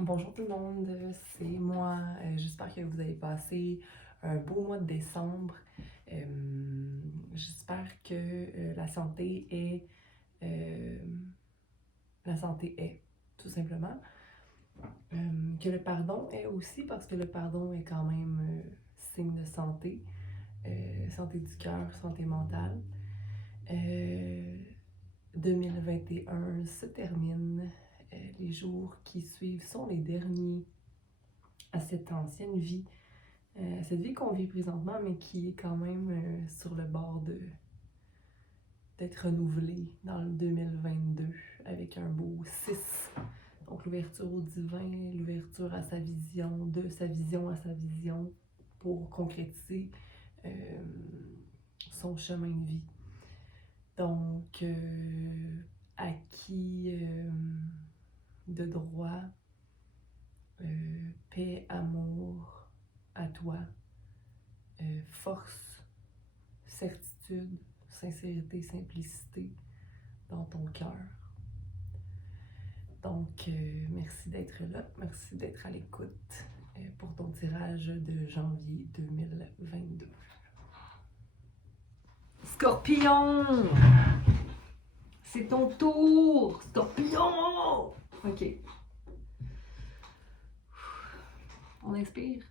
Bonjour tout le monde, c'est moi. J'espère que vous avez passé un beau mois de décembre. J'espère que euh, la santé est, tout simplement. Que le pardon est aussi, parce que le pardon est quand même signe de santé. Santé du cœur, santé mentale. Euh, 2021 se termine. Les jours qui suivent sont les derniers à cette ancienne vie, cette vie qu'on vit présentement, mais qui est quand même sur le bord d'être renouvelée dans le 2022 avec un beau 6. Donc l'ouverture au divin, l'ouverture à sa vision, de sa vision à sa vision pour concrétiser euh, son chemin de vie. Donc, acquis de droit, paix, amour à toi, force, certitude, sincérité, simplicité dans ton cœur. Donc, merci d'être là, merci d'être à l'écoute pour ton tirage de janvier 2022. Scorpion! C'est ton tour! Scorpion! Ok. On inspire.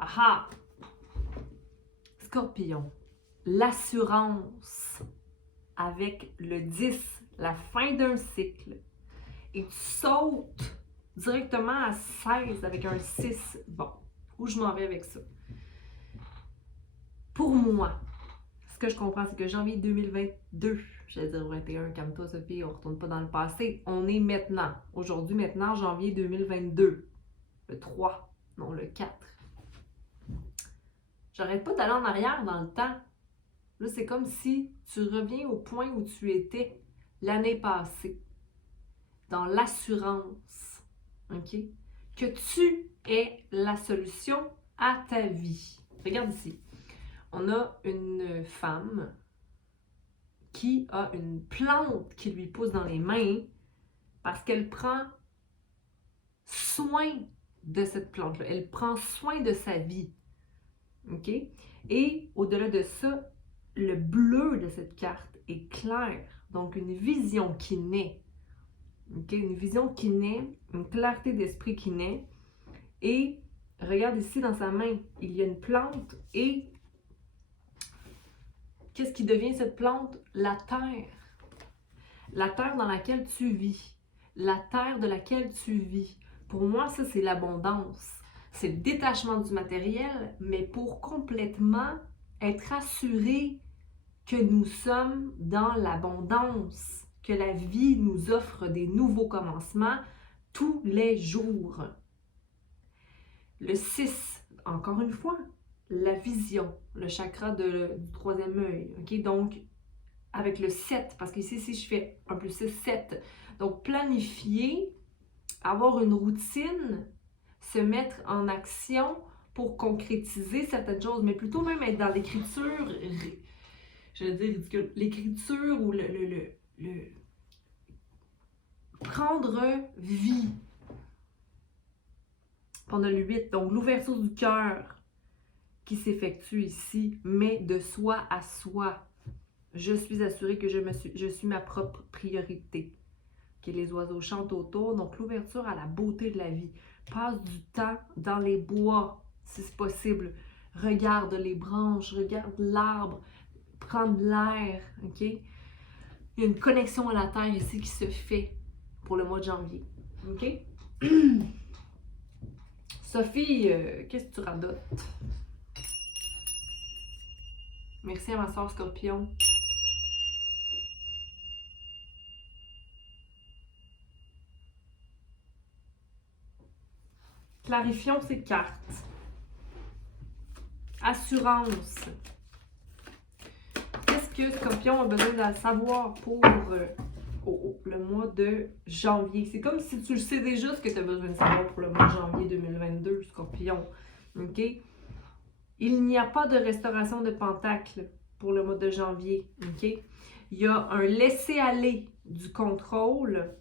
Aha! Scorpion, l'assurance avec le 10, la fin d'un cycle, et tu sautes directement à 16 avec un 6. Bon, où je m'en vais avec ça? Pour moi, ce que je comprends, c'est que janvier 2022, j'allais dire 21, calme-toi Sophie, on ne retourne pas dans le passé, on est maintenant, aujourd'hui maintenant, janvier 2022, le 3, non le 4. J'arrête pas d'aller en arrière dans le temps. Là, c'est comme si tu reviens au point où tu étais l'année passée, dans l'assurance, ok? Que tu es la solution à ta vie. Regarde ici. On a une femme qui a une plante qui lui pousse dans les mains parce qu'elle prend soin de cette plante-là. Elle prend soin de sa vie. OK? Et au-delà de ça, le bleu de cette carte est clair. Donc, une vision qui naît. OK? Une vision qui naît, une clarté d'esprit qui naît. Et regarde ici dans sa main, il y a une plante et qu'est-ce qui devient cette plante? La terre. La terre dans laquelle tu vis. La terre de laquelle tu vis. Pour moi, ça, c'est l'abondance. C'est le détachement du matériel, mais pour complètement être assuré que nous sommes dans l'abondance, que la vie nous offre des nouveaux commencements tous les jours. Le 6, encore une fois, la vision, le chakra du troisième œil. Okay? Donc, avec le 7, parce qu'ici, si je fais 1 plus 6, 7. Donc, planifier, avoir une routine, se mettre en action pour concrétiser certaines choses, mais plutôt même être dans l'écriture, je veux dire ridicule, l'écriture ou le prendre vie. On a le 8, donc l'ouverture du cœur qui s'effectue ici, mais de soi à soi. Je suis assurée que je suis ma propre priorité. Okay, les oiseaux chantent autour, donc l'ouverture à la beauté de la vie. Passe du temps dans les bois, si c'est possible. Regarde les branches, regarde l'arbre, prends de l'air, ok? Il y a une connexion à la terre ici qui se fait pour le mois de janvier, ok? Sophie, qu'est-ce que tu radotes? Merci à ma soeur Scorpion. Clarifions ces cartes. Assurance. Qu'est-ce que Scorpion a besoin de savoir pour le mois de janvier? C'est comme si tu le sais déjà ce que tu as besoin de savoir pour le mois de janvier 2022, Scorpion. OK? Il n'y a pas de restauration de Pentacle pour le mois de janvier. OK? Il y a un laisser-aller du contrôle,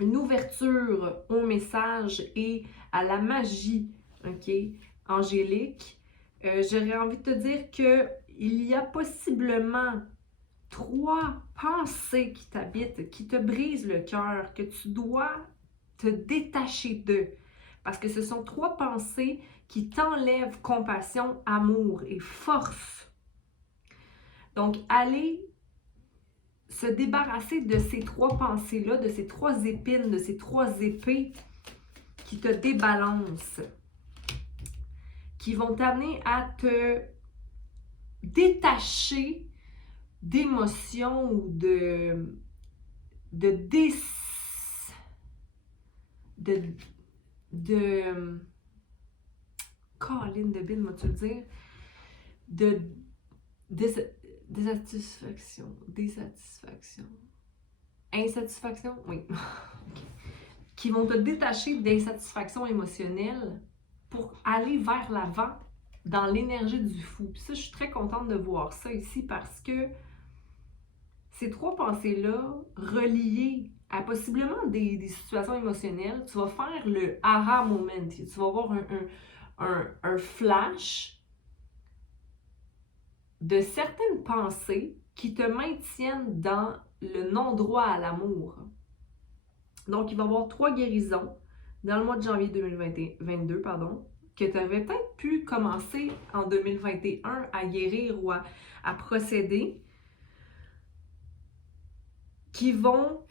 une ouverture au message et à la magie, OK, angélique. J'aurais envie de te dire qu'il y a possiblement 3 pensées qui t'habitent, qui te brisent le cœur, que tu dois te détacher d'eux. Parce que ce sont 3 pensées qui t'enlèvent compassion, amour et force. Donc, allez se débarrasser de ces 3 pensées-là, de ces 3 épines, de ces 3 épées qui te débalancent, qui vont t'amener à te détacher d'émotions ou de Caroline de Bin, vas-tu le dire? Désatisfaction. Insatisfaction? Oui. Qui vont te détacher d'insatisfaction émotionnelle pour aller vers l'avant dans l'énergie du fou. Puis ça, je suis très contente de voir ça ici parce que ces 3 pensées-là, reliées à possiblement des situations émotionnelles, tu vas faire le aha moment. Tu vas avoir un flash de certaines pensées qui te maintiennent dans le non-droit à l'amour. Donc, il va y avoir 3 guérisons dans le mois de janvier 2022, que tu avais peut-être pu commencer en 2021 à guérir ou à procéder, qui vont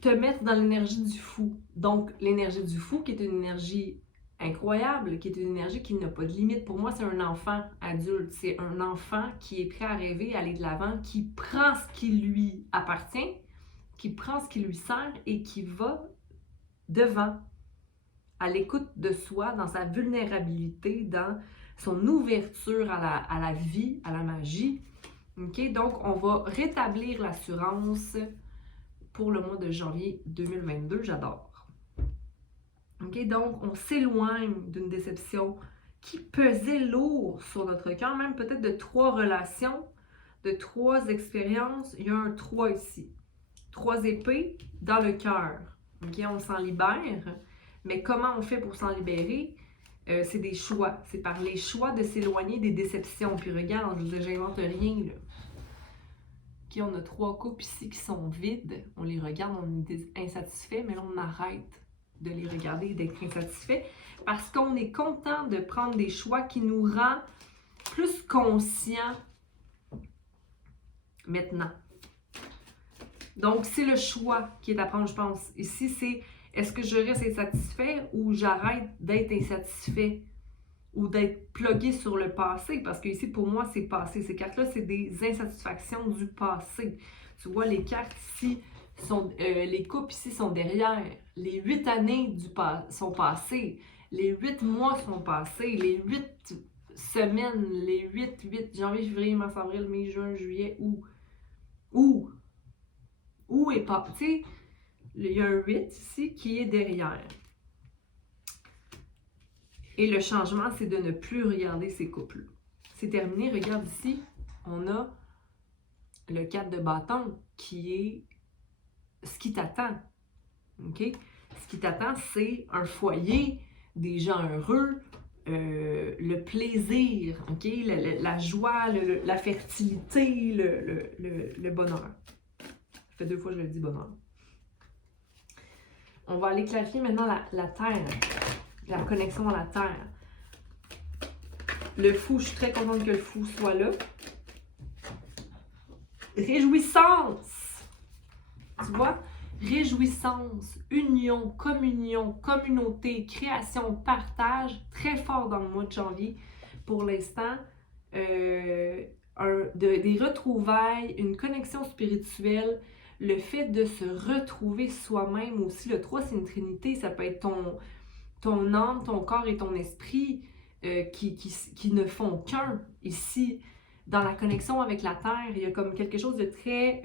te mettre dans l'énergie du fou. Donc, l'énergie du fou qui est une énergie incroyable, qui est une énergie qui n'a pas de limite. Pour moi, c'est un enfant adulte. C'est un enfant qui est prêt à rêver, à aller de l'avant, qui prend ce qui lui appartient, qui prend ce qui lui sert et qui va devant, à l'écoute de soi, dans sa vulnérabilité, dans son ouverture à la vie, à la magie. OK? Donc, on va rétablir l'assurance pour le mois de janvier 2022. J'adore. OK? Donc, on s'éloigne d'une déception qui pesait lourd sur notre cœur, même peut-être de 3 relations, de 3 expériences. Il y a un 3 ici. 3 épées dans le cœur. OK? On s'en libère. Mais comment on fait pour s'en libérer? C'est des choix. C'est par les choix de s'éloigner des déceptions. Puis regarde, je vous dis, j'invente rien, là. OK, on a 3 coupes ici qui sont vides. On les regarde, on est insatisfait, mais là, on arrête de les regarder et d'être insatisfait parce qu'on est content de prendre des choix qui nous rend plus conscients maintenant. Donc, c'est le choix qui est à prendre, je pense. Ici, c'est est-ce que je reste insatisfait ou j'arrête d'être insatisfait ou d'être plugué sur le passé? Parce que ici, pour moi, c'est passé. Ces cartes-là, c'est des insatisfactions du passé. Tu vois, les cartes ici, les coupes ici sont derrière. Les 8 années sont passées. Les 8 mois sont passés. Les 8 semaines, les 8 janvier, février, mars, avril, mai, juin, juillet, août. Où est pas, tu sais, il y a un 8 ici qui est derrière. Et le changement, c'est de ne plus regarder ces couples. C'est terminé, regarde ici, on a le 4 de bâton qui est ce qui t'attend. OK? Ce qui t'attend, c'est un foyer, des gens heureux, le plaisir, OK? La joie, la fertilité, le bonheur. Ça fait 2 fois que je le dis bonheur. On va aller clarifier maintenant la terre, la connexion à la terre. Le fou, je suis très contente que le fou soit là. Réjouissance! Tu vois? Réjouissance, union, communion, communauté, création, partage, très fort dans le mois de janvier. Pour l'instant, des retrouvailles, une connexion spirituelle, le fait de se retrouver soi-même aussi. Le 3, c'est une trinité, ça peut être ton âme, ton corps et ton esprit qui ne font qu'un ici. dans la connexion avec la Terre. Il y a comme quelque chose de très,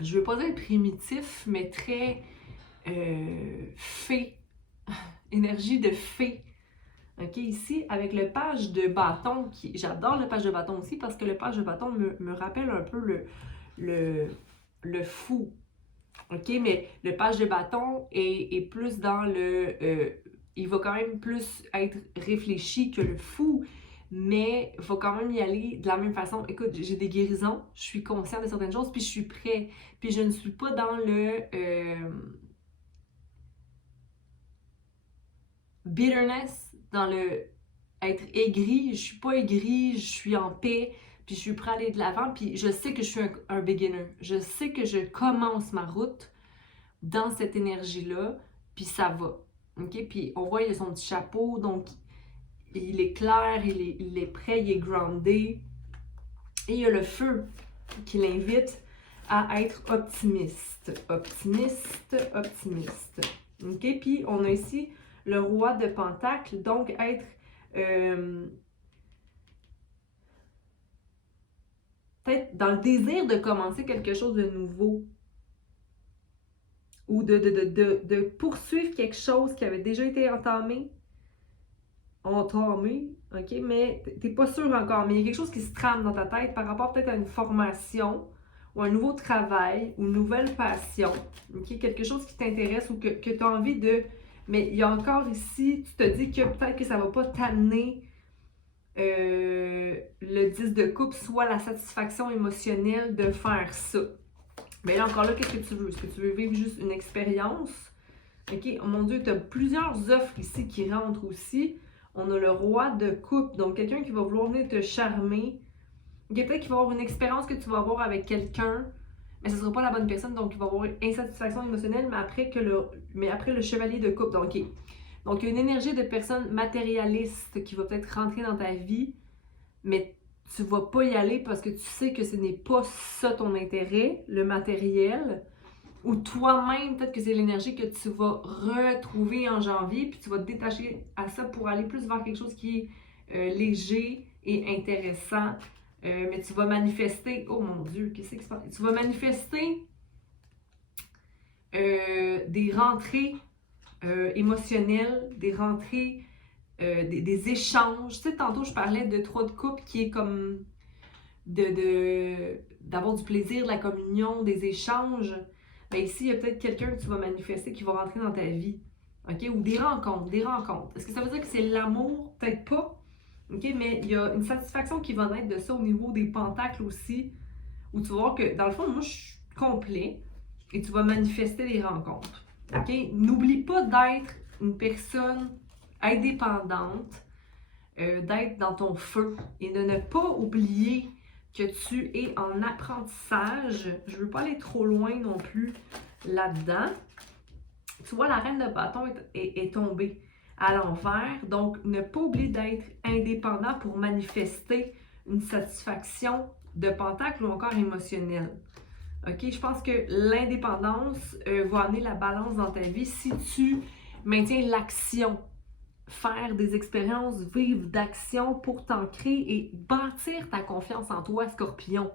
je veux pas dire primitif, mais très fée, énergie de fée. OK, ici, avec le page de bâton, j'adore le page de bâton aussi parce que le page de bâton me rappelle un peu le fou. OK, mais le page de bâton est plus dans il va quand même plus être réfléchi que le fou, mais il va quand même y aller de la même façon. Écoute, j'ai des guérisons, je suis consciente de certaines choses, puis je suis prêt. Puis je ne suis pas dans le bitterness, dans le être aigri. Je suis pas aigri, je suis en paix, puis je suis prêt à aller de l'avant, puis je sais que je suis un beginner. Je sais que je commence ma route dans cette énergie-là, puis ça va. OK? Puis on voit, il a son petit chapeau, donc il est clair, il est prêt, il est groundé. Et il y a le feu qui l'invite à être optimiste. Optimiste, optimiste. OK? Puis on a ici le roi de Pentacle, donc être peut-être dans le désir de commencer quelque chose de nouveau ou de poursuivre quelque chose qui avait déjà été entamé, OK, mais t'es pas sûr encore, mais il y a quelque chose qui se trame dans ta tête par rapport peut-être à une formation ou un nouveau travail ou une nouvelle passion, OK, quelque chose qui t'intéresse ou que tu as envie de... Mais il y a encore ici, tu te dis que peut-être que ça va pas t'amener le 10 de coupe, soit la satisfaction émotionnelle de faire ça. Mais là, encore là, qu'est-ce que tu veux? Est-ce que tu veux vivre juste une expérience? OK, oh mon Dieu, tu as plusieurs offres ici qui rentrent aussi. On a le roi de coupe, donc quelqu'un qui va vouloir venir te charmer. Peut-être qu'il va avoir une expérience que tu vas avoir avec quelqu'un, mais ce ne sera pas la bonne personne, donc il va avoir une insatisfaction émotionnelle, mais après le chevalier de coupe. Donc, il y a une énergie de personne matérialiste qui va peut-être rentrer dans ta vie, mais tu ne vas pas y aller parce que tu sais que ce n'est pas ça ton intérêt, le matériel. Ou toi-même, peut-être que c'est l'énergie que tu vas retrouver en janvier, puis tu vas te détacher à ça pour aller plus vers quelque chose qui est léger et intéressant. Mais tu vas manifester, oh mon Dieu, qu'est-ce qui se passe? Tu vas manifester des rentrées émotionnelles, des rentrées, des échanges. Tu sais, tantôt, je parlais de 3 de coupe qui est comme d'avoir du plaisir, de la communion, des échanges. Bien, ici, il y a peut-être quelqu'un que tu vas manifester qui va rentrer dans ta vie. OK? Ou des rencontres, des rencontres. Est-ce que ça veut dire que c'est l'amour? Peut-être pas. OK? Mais il y a une satisfaction qui va naître de ça au niveau des pentacles aussi, où tu vas voir que, dans le fond, moi, je suis complet et tu vas manifester des rencontres. OK? N'oublie pas d'être une personne indépendante, d'être dans ton feu et de ne pas oublier que tu es en apprentissage. Je ne veux pas aller trop loin non plus là-dedans. Tu vois, la reine de bâton est tombée à l'envers. Donc, ne pas oublier d'être indépendant pour manifester une satisfaction de pentacle ou encore émotionnelle. OK? Je pense que l'indépendance va amener la balance dans ta vie si tu maintiens l'action. Faire des expériences vives d'action pour t'ancrer et bâtir ta confiance en toi, Scorpion.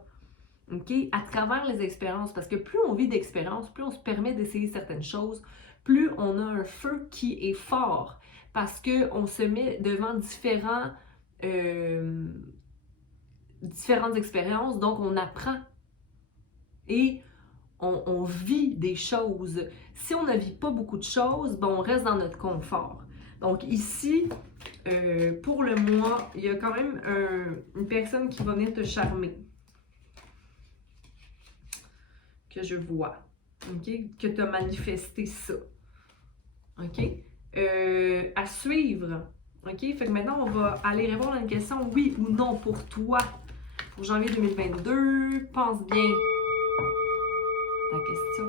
OK? À travers les expériences, parce que plus on vit d'expériences, plus on se permet d'essayer certaines choses, plus on a un feu qui est fort, parce qu'on se met devant différentes expériences, donc on apprend et on vit des choses. Si on ne vit pas beaucoup de choses, ben on reste dans notre confort. Donc ici, pour le mois, il y a quand même une personne qui va venir te charmer. Que je vois. OK? Que tu as manifesté ça. OK? À suivre. OK? Fait que maintenant, on va aller répondre à une question oui ou non pour toi. Pour janvier 2022, pense bien à ta question.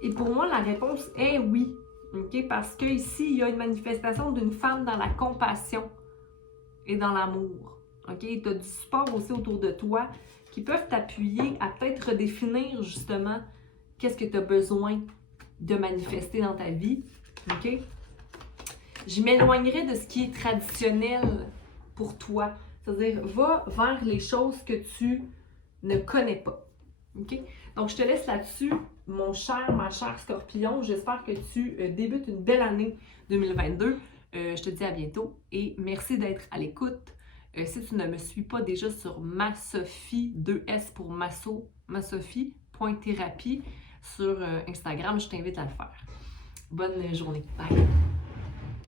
Et pour moi, la réponse est oui. OK? Parce que ici, il y a une manifestation d'une femme dans la compassion et dans l'amour. OK? Tu as du support aussi autour de toi qui peuvent t'appuyer à peut-être redéfinir justement qu'est-ce que tu as besoin de manifester dans ta vie. OK? Je m'éloignerai de ce qui est traditionnel pour toi. C'est-à-dire, va vers les choses que tu ne connais pas. OK? Donc, je te laisse là-dessus, mon cher, ma chère Scorpion. J'espère que tu débutes une belle année 2022. Je te dis à bientôt et merci d'être à l'écoute. Si tu ne me suis pas déjà sur Masophie, 2S pour Masophie.thérapie sur Instagram, je t'invite à le faire. Bonne journée. Bye!